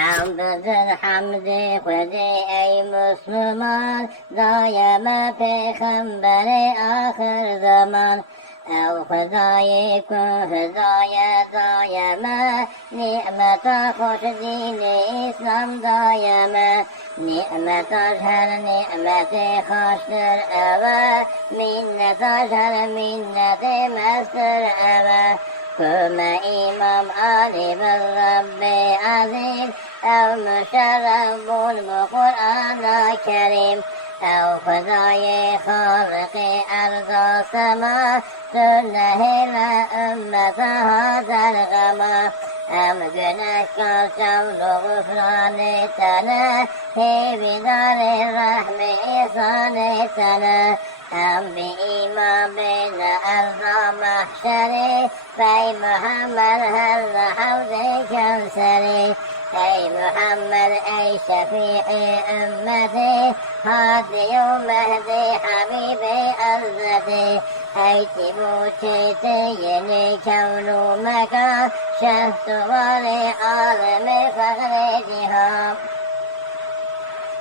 Hamdın hamdi Hudi ey Müslüman, daima peygamberi ahir zaman. Ev Hüdayi ku hüdaya daima, nimeta hoş dini İslam daima. Nimet her nimeti hoştur eve, minnet her minneti mestur eve. Küme İmam Ali bin Rabbi Azim, ev müşerrefun bu Kur'an-ı Kerim. Ev Hüdayi Halık-ı Arz-ı Sema, sünnehiyle ümmete hazer gama. Em günahkar çavlu gufran-ı sana, hibidar-ı rahmi ihsan-ı sana. Em bi imam bin arz-ı mahşeri, Ey Muhammed her havz-ı kevseri. Ey Muhammed ey şefii ümmeti, Hadi-i Mehdi Habibi Hazreti. Ey bu çeyti yeni kevnu meka, şehsuvari alemi fahri cihan.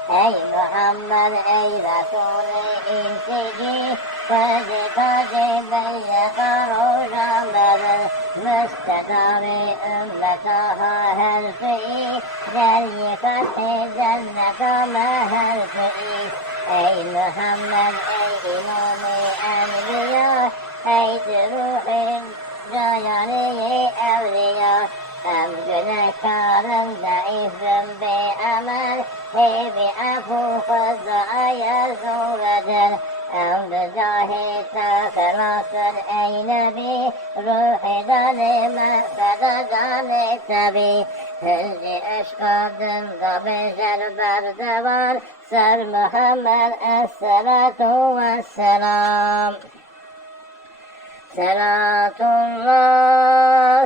Ey Muhammed ey Resul-i İnsigi, Taci taci beyyaka roşanların, Müstedari ümmetaha her fi'i, Deryi fethi cenneta meher fi'i. Ey Muhammed ey İmam-ı Enbiya, Ey ruhi cayani evliya. Em günahkarım zayıfım bi amel, Hebi afu fazlaya suredir. Em bizahi taklasın ey Nebi, Ruhi dali mehsede cani tabi. Hüzci eşkadında beşer berdevar, Ser Muhammed esselatu vesselam. Selatullah,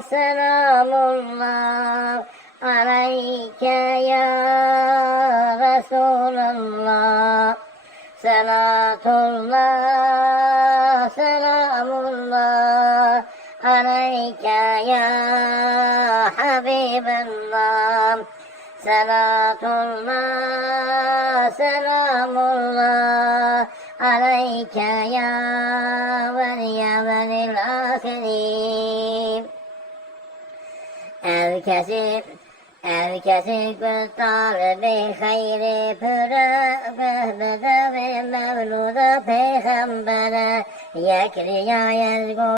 selamullah, aleyke ya Resulallah. Selatullah, selamullah, aleyke ya Habiballah. Selatullah, selamullah, aleyke ya veliye velil ahirin. Herkesi talibi hayri püre, Behbede ve mevluda peygambere, Yekriya yezgu